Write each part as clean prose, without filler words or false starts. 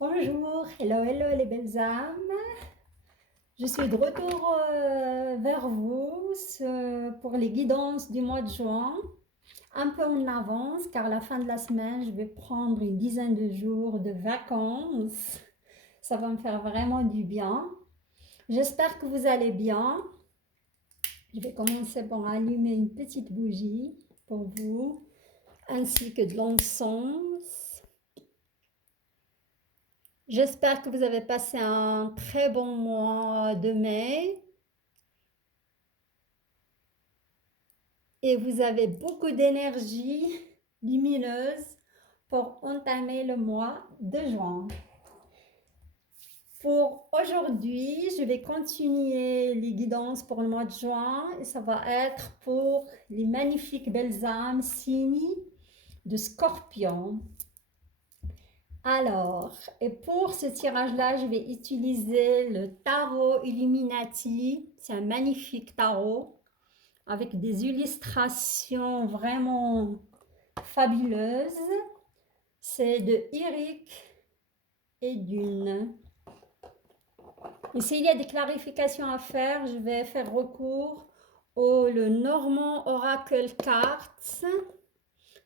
Bonjour, hello, hello les belles âmes. Je suis de retour vers vous pour les guidances du mois de juin. Un peu en avance car à la fin de la semaine, je vais prendre une dizaine de jours de vacances. Ça va me faire vraiment du bien. J'espère que vous allez bien. Je vais commencer par allumer une petite bougie pour vous, ainsi que de l'encens. J'espère que vous avez passé un très bon mois de mai et vous avez beaucoup d'énergie lumineuse pour entamer le mois de juin. Pour aujourd'hui, je vais continuer les guidances pour le mois de juin et ça va être pour les magnifiques belles âmes signes de Scorpion. Alors, et pour ce tirage-là, je vais utiliser le tarot Illuminati. C'est un magnifique tarot avec des illustrations vraiment fabuleuses. C'est de Eric et Dune. Et s'il y a des clarifications à faire, je vais faire recours au le Normand Oracle Cards.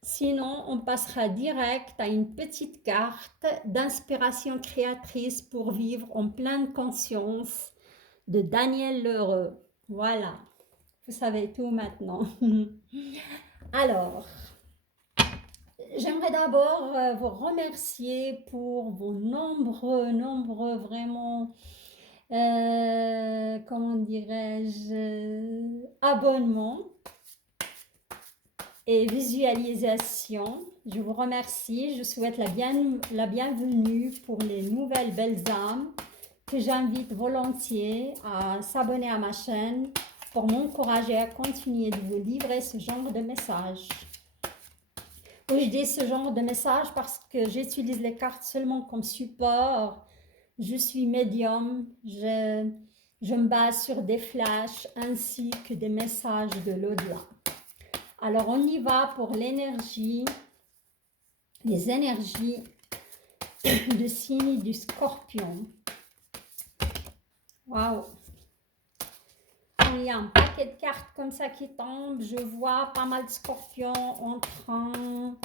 Sinon, on passera direct à une petite carte d'inspiration créatrice pour vivre en pleine conscience de Daniel Leroux. Voilà, vous savez tout maintenant. Alors, j'aimerais d'abord vous remercier pour vos nombreux vraiment, comment dirais-je, abonnements et visualisations. Je vous remercie. Je souhaite la bienvenue pour les nouvelles belles âmes que j'invite volontiers à s'abonner à ma chaîne pour m'encourager à continuer de vous livrer ce genre de messages. Oui, je dis ce genre de message parce que j'utilise les cartes seulement comme support. Je suis médium, je me base sur des flashs ainsi que des messages de l'au-delà. Alors on y va pour l'énergie, les énergies de signe du Scorpion. Waouh! Il y a un paquet de cartes comme ça qui tombent. Je vois pas mal de scorpions en train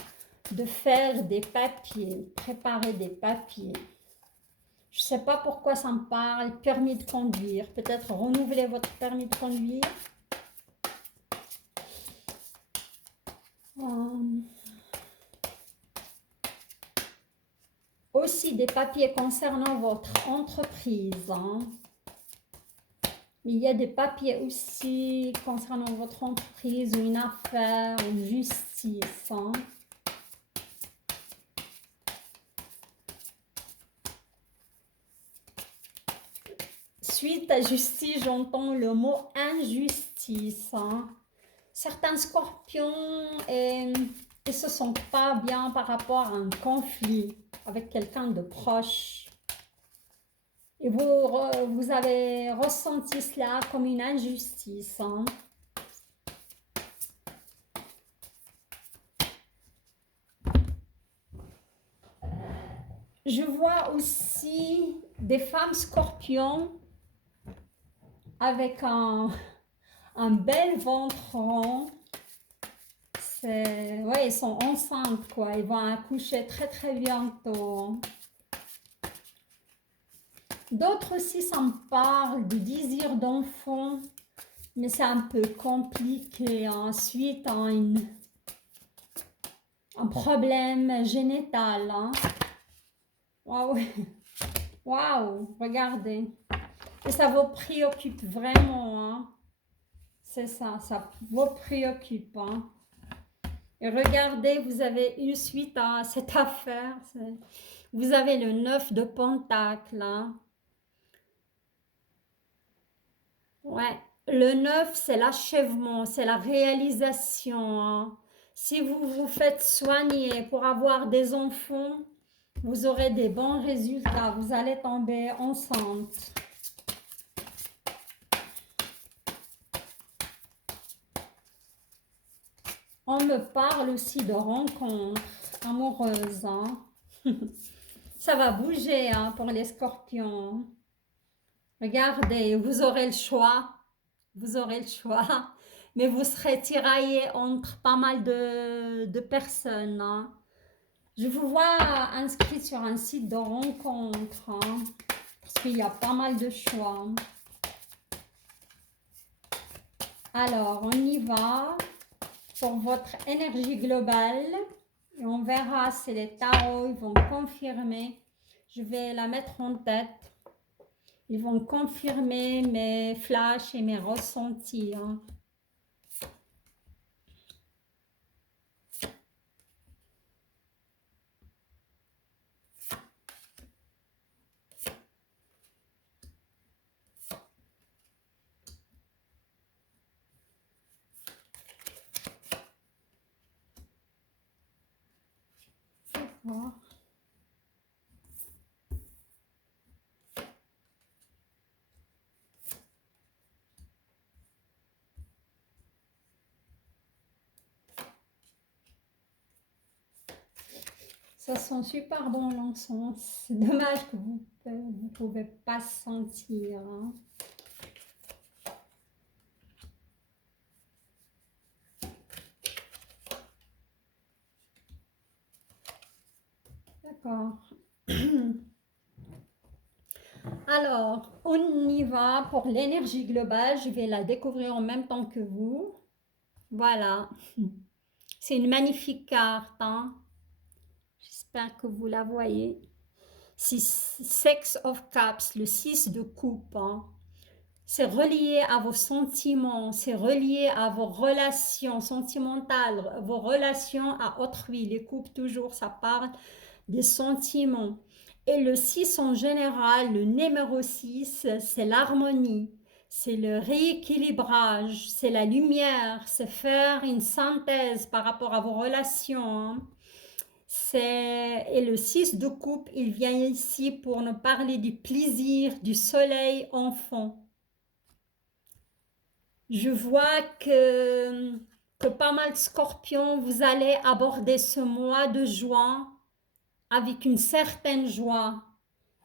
de faire des papiers, préparer des papiers. Je ne sais pas pourquoi ça me parle. Permis de conduire. Peut-être renouveler votre permis de conduire. Aussi des papiers concernant votre entreprise. Il y a des papiers aussi concernant votre entreprise ou une affaire ou justice. Suite à justice, j'entends le mot injustice. Certains scorpions ne se sentent pas bien par rapport à un conflit avec quelqu'un de proche. Et vous avez ressenti cela comme une injustice. Je vois aussi des femmes scorpions avec un bel ventre rond. Ouais, ils sont enceintes, quoi. Ils vont accoucher très bientôt. D'autres aussi, ça me parle du désir d'enfant, mais c'est un peu compliqué. Ensuite, un problème génital. Waouh, waouh, regardez. Et ça vous préoccupe vraiment. C'est ça vous préoccupe. Et regardez, vous avez eu suite à cette affaire. Vous avez le 9 de Pentacle. Ouais, le 9, c'est l'achèvement, c'est la réalisation. Si vous vous faites soigner pour avoir des enfants, vous aurez des bons résultats. Vous allez tomber enceinte. On me parle aussi de rencontres amoureuses. Ça va bouger hein, pour les scorpions. Regardez, vous aurez le choix. Vous aurez le choix. Mais vous serez tiraillé entre pas mal de personnes. Hein. Je vous vois inscrit sur un site de rencontre. Hein, parce qu'il y a pas mal de choix. Alors, on y va pour votre énergie globale. Et on verra si les tarots ils vont confirmer. Je vais la mettre en tête. Ils vont confirmer mes flashs et mes ressentis. Hein. D'accord. Ça sent super bon l'encens. C'est dommage que vous ne pouvez pas sentir. Hein. D'accord. Alors, on y va pour l'énergie globale. Je vais la découvrir en même temps que vous. Voilà. C'est une magnifique carte. Hein. J'espère que vous la voyez. Six of Cups, le 6 de coupe. Hein. C'est relié à vos sentiments, c'est relié à vos relations sentimentales, vos relations à autrui. Les couples, toujours, ça parle des sentiments. Et le 6 en général, le numéro 6, c'est l'harmonie, c'est le rééquilibrage, c'est la lumière, c'est faire une synthèse par rapport à vos relations. Hein. Et le 6 de coupe, il vient ici pour nous parler du plaisir, du soleil enfant. Je vois que pas mal de scorpions, vous allez aborder ce mois de juin avec une certaine joie,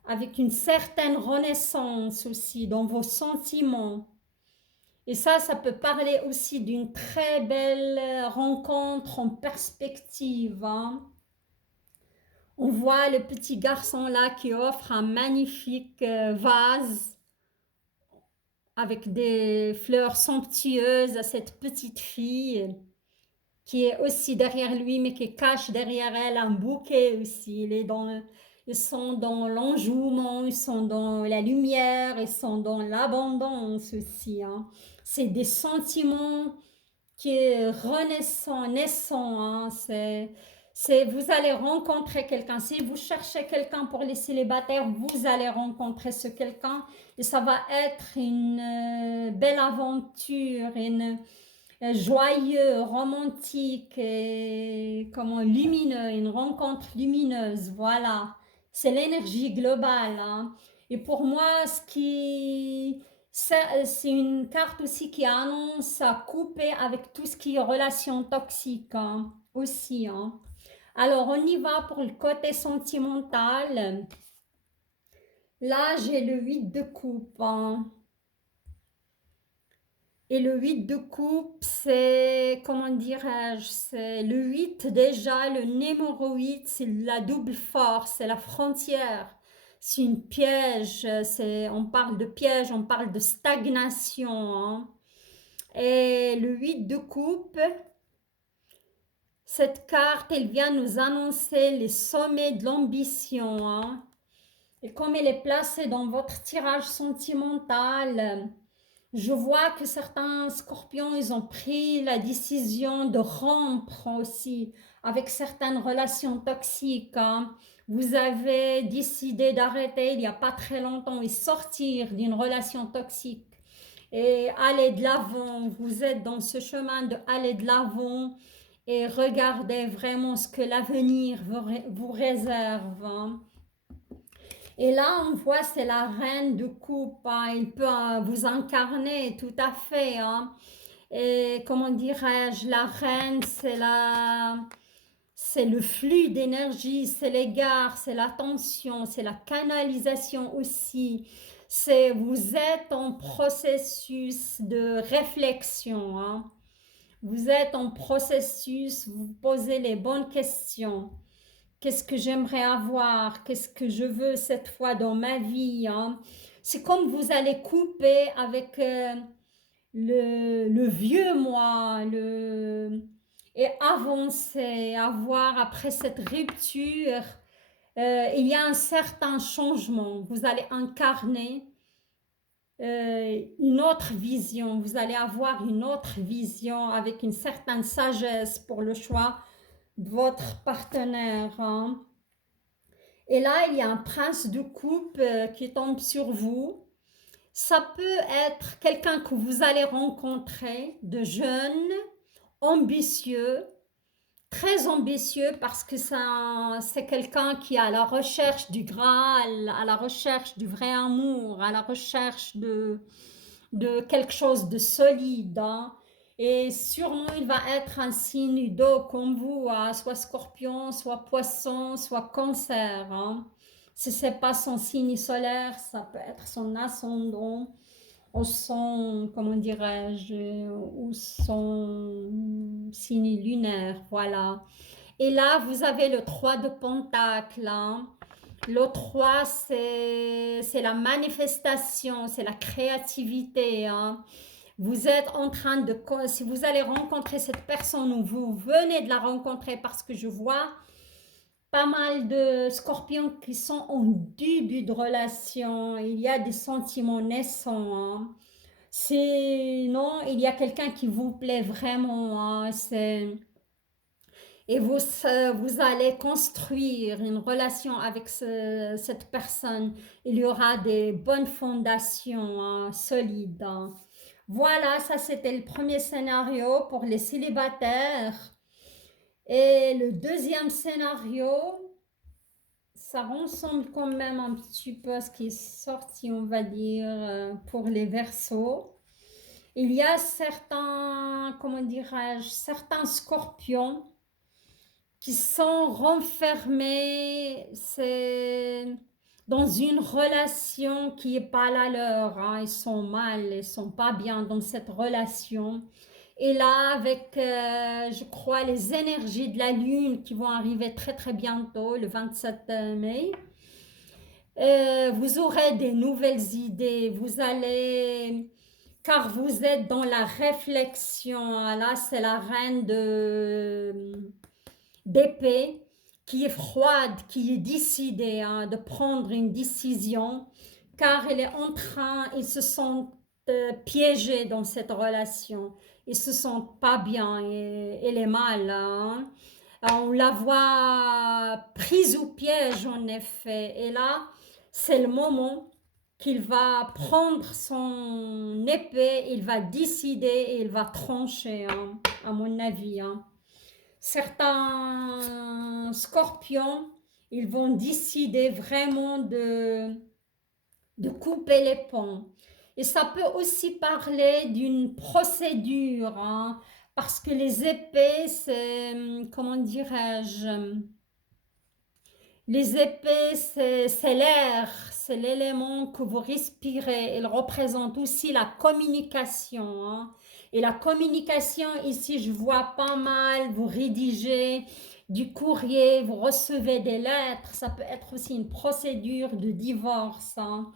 avec une certaine renaissance aussi dans vos sentiments. Et ça peut parler aussi d'une très belle rencontre en perspective. Hein. On voit le petit garçon là qui offre un magnifique vase avec des fleurs somptueuses à cette petite fille qui est aussi derrière lui, mais qui cache derrière elle un bouquet aussi. Ils sont dans l'enjouement, ils sont dans la lumière, ils sont dans l'abondance aussi. Hein. C'est des sentiments qui est renaissant, naissant. Hein. Vous allez rencontrer quelqu'un. Si vous cherchez quelqu'un pour les célibataires, vous allez rencontrer ce quelqu'un et ça va être une belle aventure, une joyeux, romantique et comment lumineux, une rencontre lumineuse. Voilà, c'est l'énergie globale. Hein. Et pour moi, c'est une carte aussi qui annonce à couper avec tout ce qui est relations toxiques hein, aussi. Hein. Alors, on y va pour le côté sentimental. Là, j'ai le 8 de coupe. Hein. Et le 8 de coupe, c'est, comment dirais-je, c'est le 8 déjà, le numéro 8, c'est la double force, c'est la frontière. C'est une piège, on parle de piège, on parle de stagnation. Hein. Et le 8 de coupe, cette carte, elle vient nous annoncer les sommets de l'ambition. Hein. Et comme elle est placée dans votre tirage sentimental, je vois que certains scorpions, ils ont pris la décision de rompre aussi avec certaines relations toxiques. Hein. Vous avez décidé d'arrêter il n'y a pas très longtemps et sortir d'une relation toxique et aller de l'avant. Vous êtes dans ce chemin de aller de l'avant et regardez vraiment ce que l'avenir vous réserve. Hein. Et là, on voit, c'est la reine de coupe. Hein. Il peut vous incarner tout à fait. Hein. Et comment dirais-je, la reine, c'est le flux d'énergie, c'est l'égard, c'est l'attention, c'est la canalisation aussi. C'est vous êtes en processus de réflexion, hein. Vous êtes en processus, vous posez les bonnes questions. Qu'est-ce que j'aimerais avoir? Qu'est-ce que je veux cette fois dans ma vie, hein? C'est comme vous allez couper avec le vieux moi, et avancer, avoir après cette rupture, il y a un certain changement. Vous allez incarner une autre vision, vous allez avoir une autre vision avec une certaine sagesse pour le choix de votre partenaire, hein. Et là, il y a un prince de coupe qui tombe sur vous. Ça peut être quelqu'un que vous allez rencontrer, de jeune, ambitieux, très ambitieux parce que c'est quelqu'un qui est à la recherche du Graal, à la recherche du vrai amour, à la recherche de quelque chose de solide, hein. Et sûrement, il va être un signe d'eau comme vous, hein, soit scorpion, soit poisson, soit cancer, hein. Si ce n'est pas son signe solaire, ça peut être son ascendant ou son, comment dirais-je, ou son signe lunaire, voilà. Et là, vous avez le 3 de Pentacle, hein. Le 3, c'est la manifestation, c'est la créativité, hein. Vous êtes en train de... Si vous allez rencontrer cette personne ou vous venez de la rencontrer parce que je vois pas mal de scorpions qui sont en début de relation, il y a des sentiments naissants, hein. Sinon, il y a quelqu'un qui vous plaît vraiment, hein. Et vous allez construire une relation avec cette personne. Il y aura des bonnes fondations, hein, solides, hein. Voilà, ça c'était le premier scénario pour les célibataires. Et le deuxième scénario, ça ressemble quand même un petit peu à ce qui est sorti, on va dire, pour les Verseaux. Il y a certains, comment dirais-je, certains scorpions qui sont renfermés dans une relation qui n'est pas la leur, hein. Ils sont mal, ils sont pas bien dans cette relation. Et là, avec, je crois, les énergies de la Lune qui vont arriver très très bientôt, le 27 mai, vous aurez des nouvelles idées, vous allez, car vous êtes dans la réflexion, hein. Là, c'est la reine d'épée qui est froide, qui est décidée, hein, de prendre une décision, car elle est en train, ils se sentent piégés dans cette relation, ils se sentent pas bien, et elle est mal, hein. On la voit prise au piège en effet, et là c'est le moment qu'il va prendre son épée, il va décider et il va trancher, hein, à mon avis, hein. Certains scorpions, ils vont décider vraiment de couper les ponts. Et ça peut aussi parler d'une procédure, hein, parce que les épées, c'est, comment dirais-je, les épées, c'est l'air, c'est l'élément que vous respirez. Il représente aussi la communication, hein. Et la communication, ici, je vois pas mal, vous rédigez du courrier, vous recevez des lettres. Ça peut être aussi une procédure de divorce, hein.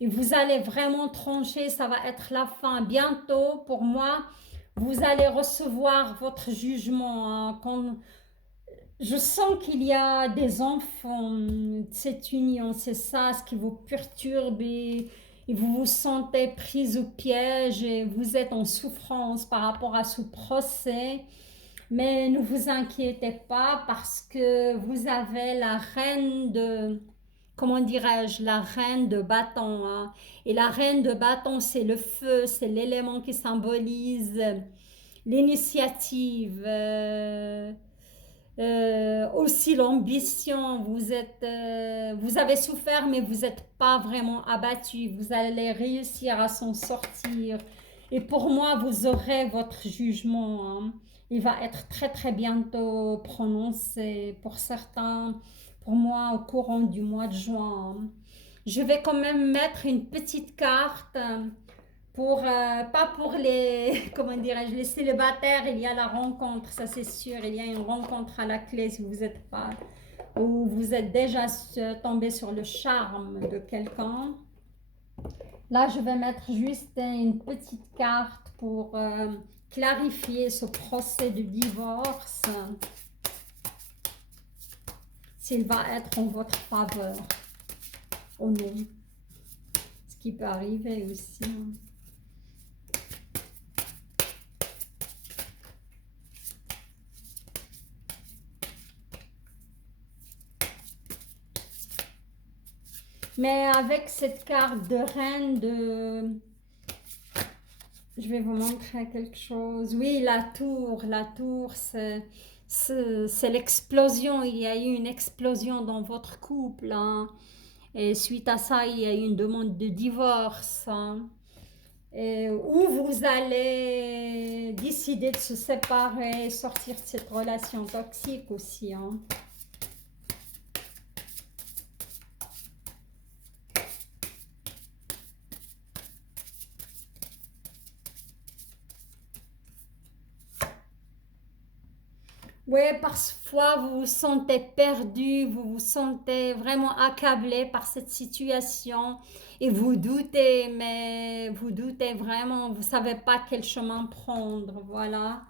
Et vous allez vraiment trancher, ça va être la fin. Bientôt, pour moi, vous allez recevoir votre jugement, hein. Je sens qu'il y a des enfants de cette union, c'est ça ce qui vous perturbe et vous vous sentez prise au piège et vous êtes en souffrance par rapport à ce procès. Mais ne vous inquiétez pas parce que vous avez la reine de, comment dirais-je, la reine de bâton, hein. Et la reine de bâton, c'est le feu, c'est l'élément qui symbolise l'initiative. Aussi l'ambition, vous avez souffert mais vous n'êtes pas vraiment abattu, vous allez réussir à s'en sortir et pour moi vous aurez votre jugement, hein. il va être très très bientôt prononcé pour certains, pour moi au courant du mois de juin. Je vais quand même mettre une petite carte pour, pas pour les, comment dirais-je, les célibataires, il y a la rencontre, ça c'est sûr, il y a une rencontre à la clé si vous êtes pas, ou vous êtes déjà tombé sur le charme de quelqu'un. Là, je vais mettre juste une petite carte pour clarifier ce procès de divorce, s'il va être en votre faveur ou non. Ce qui peut arriver aussi. Mais avec cette carte de reine de... Je vais vous montrer quelque chose. Oui, la tour, c'est l'explosion. Il y a eu une explosion dans votre couple, hein. Et suite à ça, il y a eu une demande de divorce, hein. Et où vous allez décider de se séparer, sortir de cette relation toxique aussi, hein. Oui, parfois vous vous sentez perdu, vous vous sentez vraiment accablé par cette situation et vous doutez, mais vous doutez vraiment, vous ne savez pas quel chemin prendre. Voilà.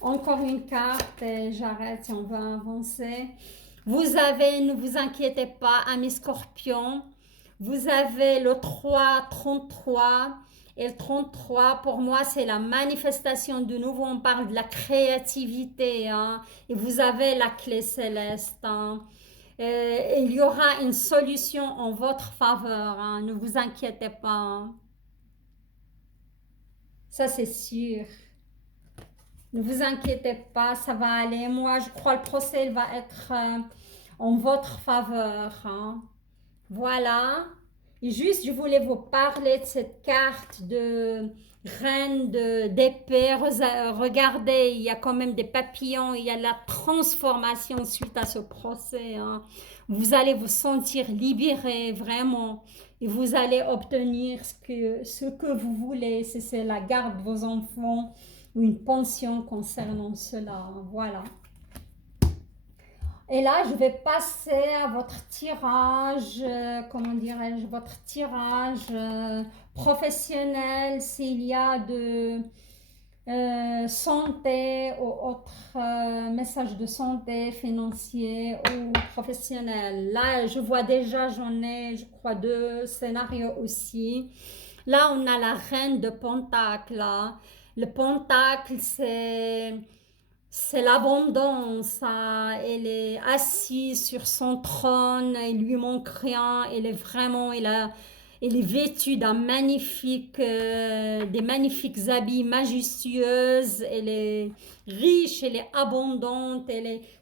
Encore une carte et j'arrête si on va avancer. Vous avez, ne vous inquiétez pas, amis scorpions, vous avez le 3, 33 et le 33, pour moi, c'est la manifestation de nouveau. On parle de la créativité, hein, et vous avez la clé céleste, hein. Il y aura une solution en votre faveur, hein, ne vous inquiétez pas, hein. Ça, c'est sûr. Ne vous inquiétez pas, ça va aller. Moi, je crois que le procès il va être en votre faveur, hein. Voilà. Et juste, je voulais vous parler de cette carte de reine d'épée. Regardez, il y a quand même des papillons, il y a la transformation suite à ce procès, hein. Vous allez vous sentir libéré, vraiment. Et vous allez obtenir ce que vous voulez, si c'est la garde de vos enfants ou une pension concernant cela. Voilà. Et là, je vais passer à votre tirage, comment dirais-je, votre tirage professionnel, s'il y a de santé ou autre message de santé, financier ou professionnel. Là, je vois déjà, j'en ai, je crois, deux scénarios aussi. Là, on a la reine de Pentacle, là. Le Pentacle, c'est l'abondance, hein. Elle est assise sur son trône, il lui manque rien, elle est vraiment, elle est vêtue des magnifiques habits majestueuses, elle est riche, elle est abondante,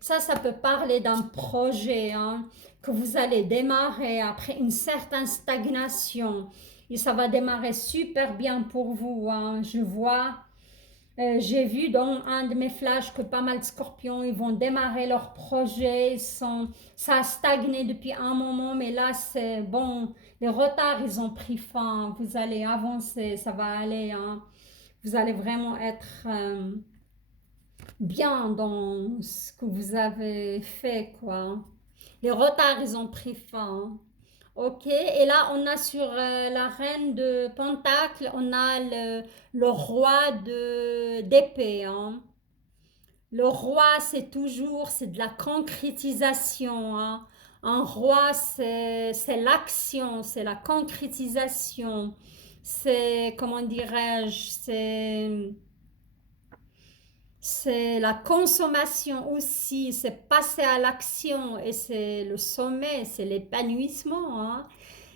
ça peut parler d'un projet, hein, que vous allez démarrer après une certaine stagnation. Et ça va démarrer super bien pour vous, hein. Je vois. J'ai vu dans un de mes flashs que pas mal de scorpions, ils vont démarrer leur projet. Ça a stagné depuis un moment, mais là, c'est bon. Les retards, ils ont pris fin. Vous allez avancer, ça va aller, hein. Vous allez vraiment être bien dans ce que vous avez fait, quoi. Les retards, ils ont pris fin, hein. Ok, et là on a sur la reine de Pentacle, on a le roi d'épée, hein. Le roi, c'est de la concrétisation, hein. Un roi, c'est l'action, c'est la concrétisation. C'est, comment dirais-je, c'est la consommation aussi, c'est passer à l'action et c'est le sommet, c'est l'épanouissement, hein.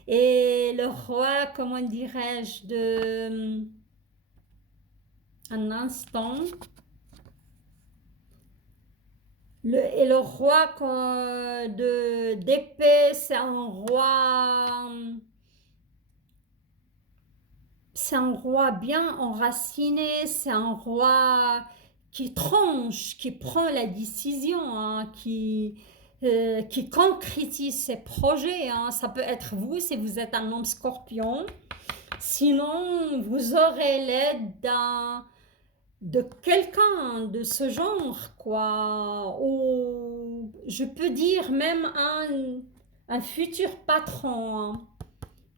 Et le roi, comment dirais-je, un instant. Et le roi d'épée, c'est un roi bien enraciné, c'est un roi qui tranche, qui prend la décision, hein, qui concrétise ses projets, hein. Ça peut être vous si vous êtes un homme scorpion. Sinon, vous aurez l'aide de quelqu'un de ce genre, quoi. Ou je peux dire même un futur patron, hein,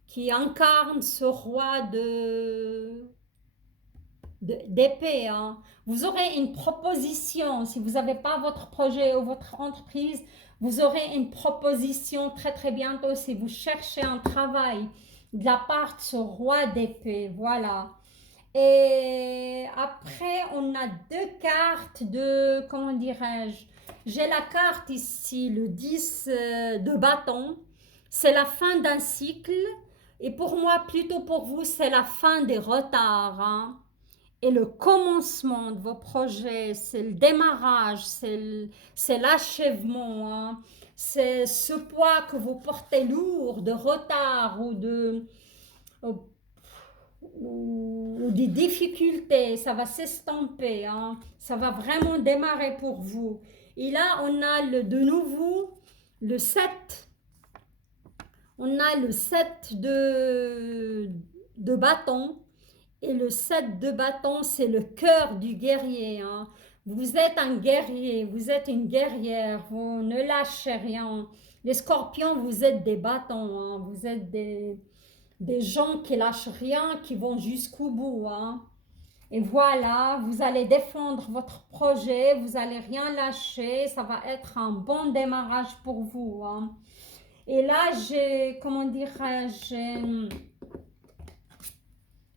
qui incarne ce roi d'épée, hein. Vous aurez une proposition, si vous n'avez pas votre projet ou votre entreprise, vous aurez une proposition très très bientôt si vous cherchez un travail de la part de ce roi d'épée, voilà. Et après, on a deux cartes de, comment dirais-je, j'ai la carte ici, le 10 de bâton, c'est la fin d'un cycle, et pour moi, plutôt pour vous, c'est la fin des retards, hein. Et le commencement de vos projets, c'est le démarrage, c'est l'achèvement, hein. C'est ce poids que vous portez lourd de retard ou des difficultés, ça va s'estomper, hein. Ça va vraiment démarrer pour vous. Et là, on a de nouveau le 7. On a le 7 de bâton. Et le 7 de bâton, c'est le cœur du guerrier, hein. Vous êtes un guerrier, vous êtes une guerrière, vous ne lâchez rien. Les scorpions, vous êtes des bâtons, hein. Vous êtes des gens qui lâchent rien, qui vont jusqu'au bout, hein. Et voilà, vous allez défendre votre projet, vous allez rien lâcher, ça va être un bon démarrage pour vous, hein. Et là, j'ai, comment dirais-je,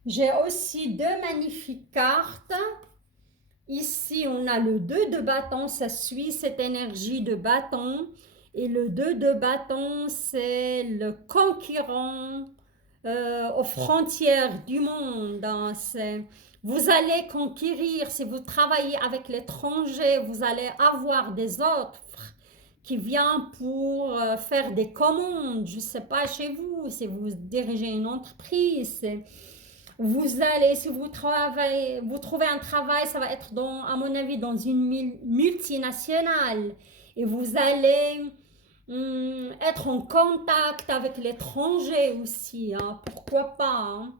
j'ai aussi deux magnifiques cartes. Ici, on a le 2 de bâton, ça suit cette énergie de bâton. Et le 2 de bâton, c'est le conquérant aux frontières du monde, hein. Vous allez conquérir, si vous travaillez avec l'étranger, vous allez avoir des offres qui viennent pour faire des commandes, je ne sais pas chez vous, si vous dirigez une entreprise. Vous allez, si vous travaillez, vous trouvez un travail, ça va être dans, à mon avis, dans une multinationale. Et vous allez être en contact avec l'étranger aussi, hein. Pourquoi pas, hein.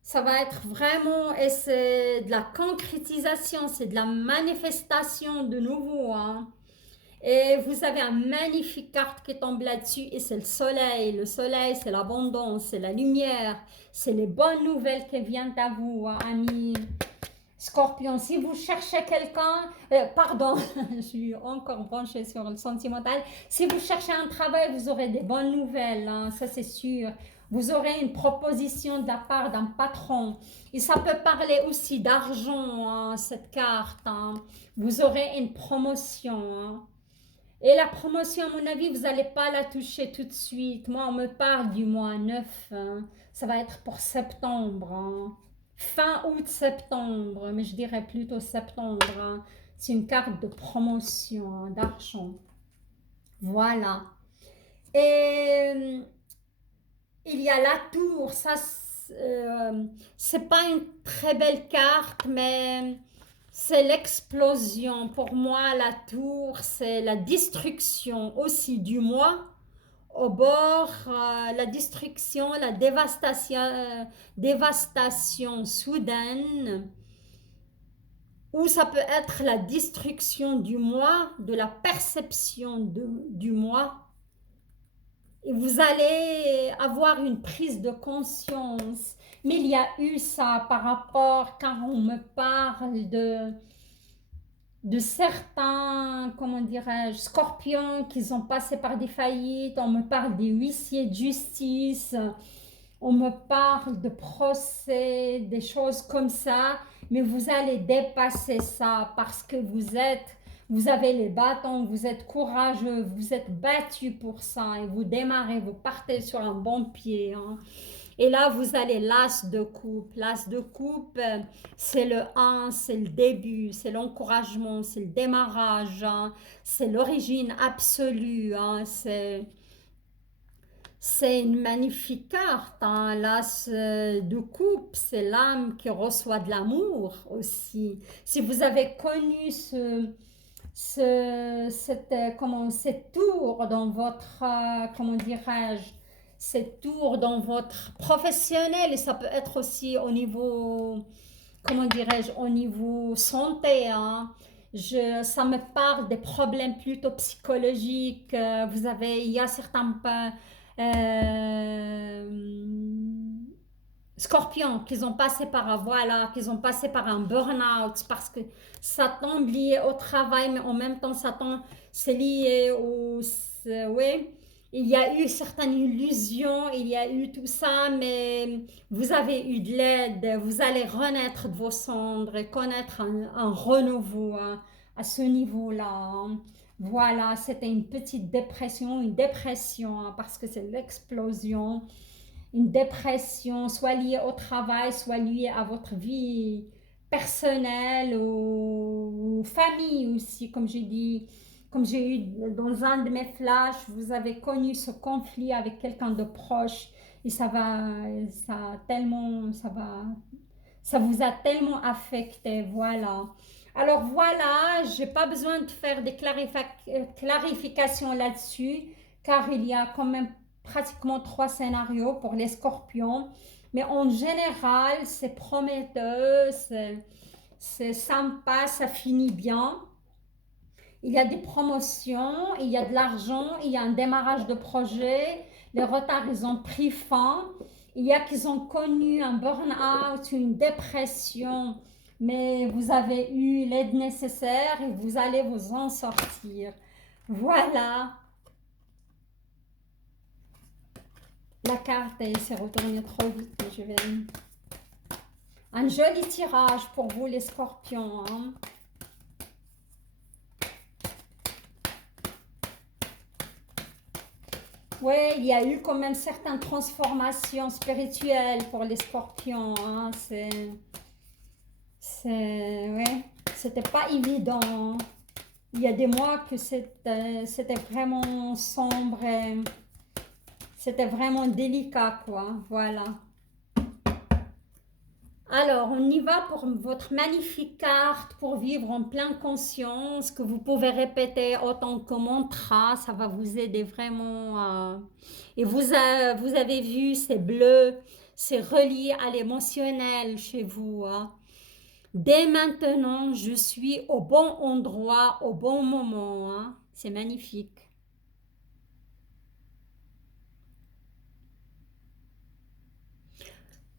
Ça va être vraiment, et c'est de la concrétisation, c'est de la manifestation de nouveau, hein. Et vous avez une magnifique carte qui tombe là-dessus et c'est le soleil. Le soleil, c'est l'abondance, c'est la lumière, c'est les bonnes nouvelles qui viennent à vous, hein, amis Scorpion. Si vous cherchez quelqu'un, pardon, je suis encore branchée sur le sentimental. Si vous cherchez un travail, vous aurez des bonnes nouvelles, hein, ça c'est sûr. Vous aurez une proposition de la part d'un patron. Et ça peut parler aussi d'argent, hein, cette carte, hein. Vous aurez une promotion, hein. Et la promotion, à mon avis, vous n'allez pas la toucher tout de suite. Moi, on me parle du mois 9, hein. Ça va être pour septembre, hein. Fin août, septembre, mais je dirais plutôt septembre, hein. C'est une carte de promotion, hein, d'argent. Voilà. Et il y a la tour. Ça, c'est pas une très belle carte, mais c'est l'explosion. Pour moi, la tour, c'est la destruction aussi du moi. Au bord, la destruction, la dévastation soudaine. Ou ça peut être la destruction du moi, de la perception du moi. Et vous allez avoir une prise de conscience. Mais il y a eu ça par rapport, quand on me parle de certains, comment dirais-je, scorpions qui ont passé par des faillites, on me parle des huissiers de justice, on me parle de procès, des choses comme ça, mais vous allez dépasser ça parce que vous avez les bâtons, vous êtes courageux, vous êtes battu pour ça et vous démarrez, vous partez sur un bon pied, hein. Et là, vous allez l'as de coupe. L'as de coupe, c'est le 1, c'est le début, c'est l'encouragement, c'est le démarrage, hein. C'est l'origine absolue, hein. C'est une magnifique carte, hein. L'as de coupe, c'est l'âme qui reçoit de l'amour aussi. Si vous avez connu cette tour dans votre, comment dirais-je, cette tour dans votre professionnel, et ça peut être aussi au niveau, comment dirais-je, au niveau santé, hein. Ça me parle des problèmes plutôt psychologiques. Il y a certains euh, scorpions qui ont passé par, voilà, qu'ils ont passé par un burn-out parce que ça tombe lié au travail, mais en même temps, c'est lié ouais, il y a eu certaines illusions, il y a eu tout ça, mais vous avez eu de l'aide, vous allez renaître de vos cendres et connaître un renouveau, hein, à ce niveau-là, hein. Voilà, c'était une petite dépression, une dépression, hein, parce que c'est l'explosion, une dépression, soit liée au travail, soit liée à votre vie personnelle ou famille aussi, comme j'ai dit, comme j'ai eu dans un de mes flashs, vous avez connu ce conflit avec quelqu'un de proche et ça vous a tellement affecté, voilà. Alors voilà, j'ai pas besoin de faire des clarifications là-dessus, car il y a quand même pratiquement trois scénarios pour les scorpions. Mais en général, c'est prometteur, c'est sympa, ça finit bien. Il y a des promotions, il y a de l'argent, il y a un démarrage de projet. Les retards, ils ont pris fin. Il y a qui ont connu un burn-out, une dépression, mais vous avez eu l'aide nécessaire et vous allez vous en sortir. Voilà, la carte, elle s'est retournée trop vite, mais je vais... Un joli tirage pour vous les scorpions, hein. Oui, il y a eu quand même certaines transformations spirituelles pour les scorpions, hein. Ouais, c'était pas évident. Il y a des mois que c'était vraiment sombre, c'était vraiment délicat, quoi. Voilà. Alors, on y va pour votre magnifique carte pour vivre en pleine conscience, que vous pouvez répéter autant que mantra, ça va vous aider vraiment Et vous avez vu, c'est bleu, c'est relié à l'émotionnel chez vous, hein. Dès maintenant, je suis au bon endroit, au bon moment, hein. C'est magnifique.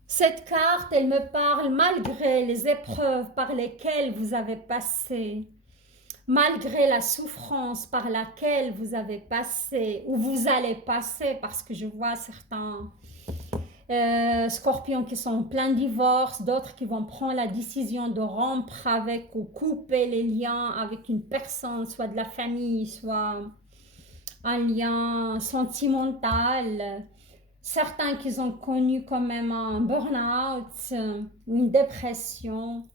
Cette carte, elle me parle malgré les épreuves par lesquelles vous avez passé, malgré la souffrance par laquelle vous avez passé ou vous allez passer, parce que je vois certains scorpions qui sont en plein divorce, d'autres qui vont prendre la décision de rompre avec ou couper les liens avec une personne, soit de la famille, soit un lien sentimental. Certains qui ont connu quand même un burn-out, une dépression.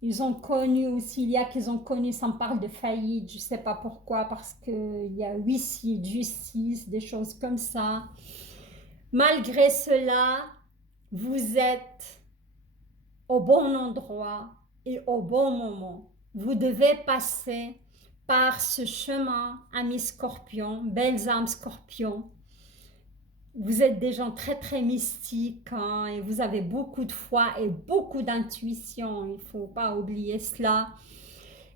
Ils ont connu aussi, il y a qui ont connu, ça me parle de faillite, je ne sais pas pourquoi, parce qu'il y a huissier de justice, des choses comme ça. Malgré cela, vous êtes au bon endroit et au bon moment. Vous devez passer par ce chemin, amis scorpions, belles âmes scorpions. Vous êtes des gens très très mystiques, hein, et vous avez beaucoup de foi et beaucoup d'intuition, il ne faut pas oublier cela.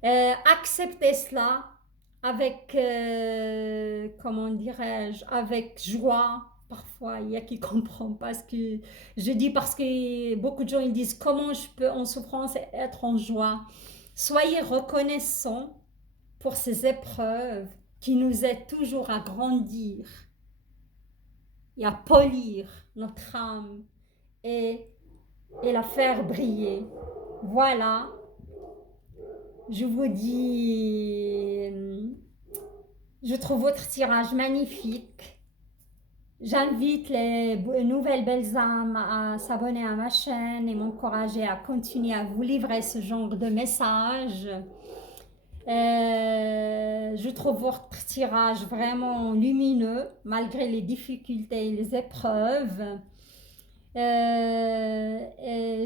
Acceptez cela avec, comment dirais-je, avec joie. Parfois, il y a qui ne comprennent pas ce que je dis parce que beaucoup de gens ils disent comment je peux en souffrance être en joie. Soyez reconnaissants pour ces épreuves qui nous aident toujours à grandir et à polir notre âme et, et la faire briller. Voilà, je vous dis, je trouve votre tirage magnifique. J'invite les nouvelles belles âmes à s'abonner à ma chaîne et m'encourager à continuer à vous livrer ce genre de messages. Je trouve votre tirage vraiment lumineux malgré les difficultés et les épreuves. Et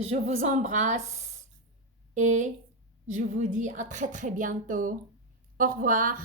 je vous embrasse et je vous dis à très très bientôt. Au revoir.